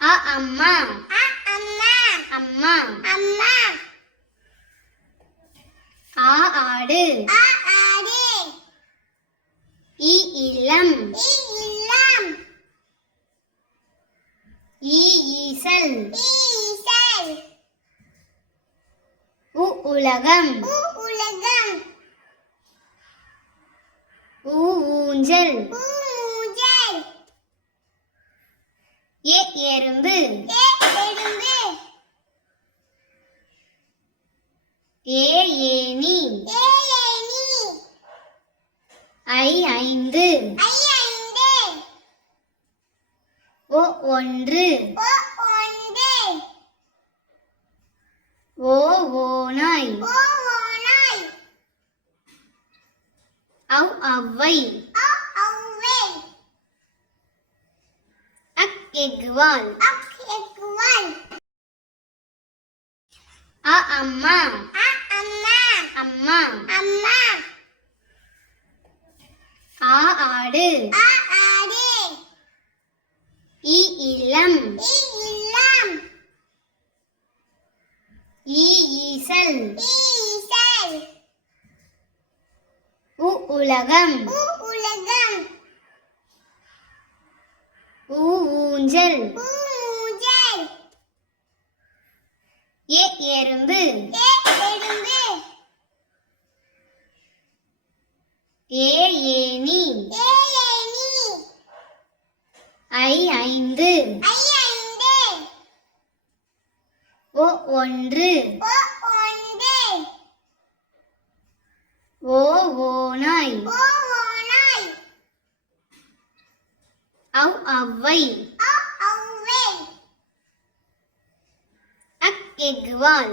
அம்மா அம்மா அம்மா ஆடு ஆடு இளம் இல்லம் ஈசல் ஈசல் உலகம் உலகம் ஊஞ்சல் ஊஞ்சல் எறும்பு எறும்பு ஏணி ஏணி ஐந்து ஐந்து ஒன்று ஒன்று ஓநாய் ஓநாய் ஔவை ஔவை எக்குவால் எக்குவால் அம்மா அம்மா அம்மா அம்மா ஆடு ஆடு இளம் இல்லம் ஈசல் ஈசல் உலகம் உலகம் ஊஞ்சல் ஊஞ்சல் எறும்பு எறும்பு ஏணி ஏணி ஐந்து ஐந்து ஒன்று ஒன்று ஓநாய் ஓநாய் ஔவை ஔவை எக்குவால்